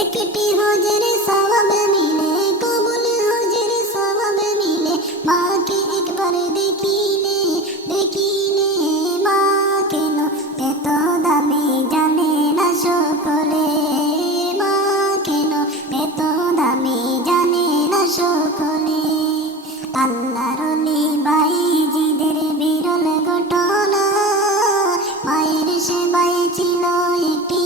একটি হজের সবাব মিলে, কবুল হজের সবাব মিলে। মাকে একবার দেখিলে দেখিলে মা কেন? এত দামি জানে না সকলে। মা কেন? এত দামি জানে না সকলে। আল্লাহর ভাইজিদের বিরল ঘটনা, মায়ের সেবায় ছিল একটি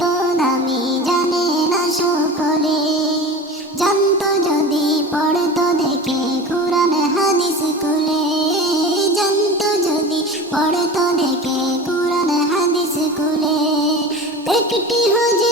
তো দামি জানে না সকলে। জানতো যদি পড়তো দেখে কোরআন, হাদিস কুলে জানতো যদি পড়তো দেখে কোরআন, হাদিস কুলে একটি হজে